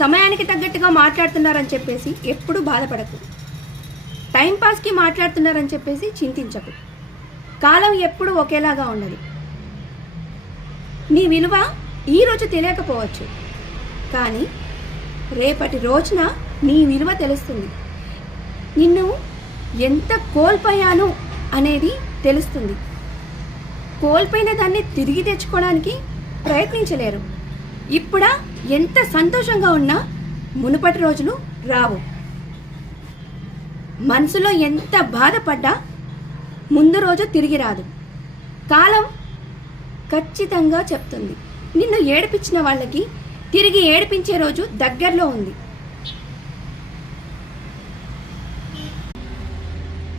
సమయానికి తగ్గట్టుగా మాట్లాడుతున్నారని చెప్పేసి ఎప్పుడూ బాధపడకు. టైంపాస్కి మాట్లాడుతున్నారని చెప్పేసి చింతించకు. కాలం ఎప్పుడు ఒకేలాగా ఉండదు. నీ విలువ ఈరోజు తెలియకపోవచ్చు, కానీ రేపటి రోజున నీ విలువ తెలుస్తుంది. నిన్ను ఎంత కోల్పోయాను అనేది తెలుస్తుంది. కోల్పోయిన దాన్ని తిరిగి తెచ్చుకోవడానికి ప్రయత్నించలేరు. ఇప్పుడా ఎంత సంతోషంగా ఉన్నా మునుపటి రోజులు రావు. మనసులో ఎంత బాధపడ్డా ముందు రోజు తిరిగి రాదు. కాలం ఖచ్చితంగా చెప్తుంది, నిన్ను ఏడిపించిన వాళ్ళకి తిరిగి ఏడిపించే రోజు దగ్గరలో ఉంది.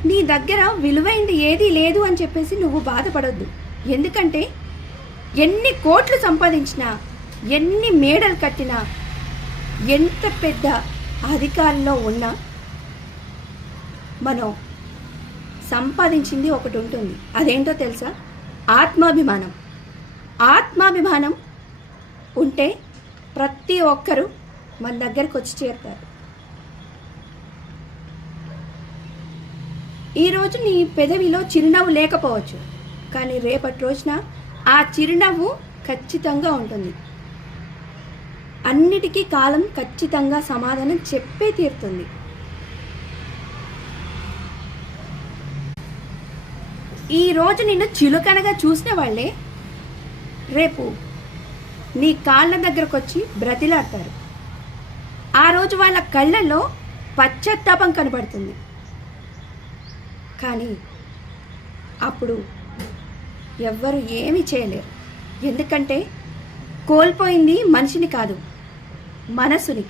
నీ దగ్గర విలువైంది ఏదీ లేదు అని చెప్పేసి నువ్వు బాధపడొద్దు. ఎందుకంటే ఎన్ని కోట్లు సంపాదించినా, ఎన్ని మేడలు కట్టినా, ఎంత పెద్ద అధికారంలో ఉన్నా మనం సంపాదించింది ఒకటి ఉంటుంది. అదేంటో తెలుసా? ఆత్మాభిమానం. ఆత్మాభిమానం ఉంటే ప్రతి ఒక్కరూ మన దగ్గరకు వచ్చి చేరుతారు. ఈరోజు నీ పెదవిలో చిరునవ్వు లేకపోవచ్చు, కానీ రేపటి రోజున ఆ చిరునవ్వు ఖచ్చితంగా ఉంటుంది. అన్నిటికీ కాలం ఖచ్చితంగా సమాధానం చెప్పే తీరుతుంది. ఈరోజు నిన్ను చులకనగా చూసిన వాళ్ళే రేపు నీ కాళ్ళ దగ్గరకు వచ్చి బ్రతిలాడతారు. ఆ రోజు వాళ్ళ కళ్ళల్లో పశ్చాత్తాపం కనబడుతుంది. కానీ అప్పుడు ఎవ్వరు ఏమీ చేయలేరు. ఎందుకంటే కోల్పోయింది మనిషిని కాదు, మనసుని.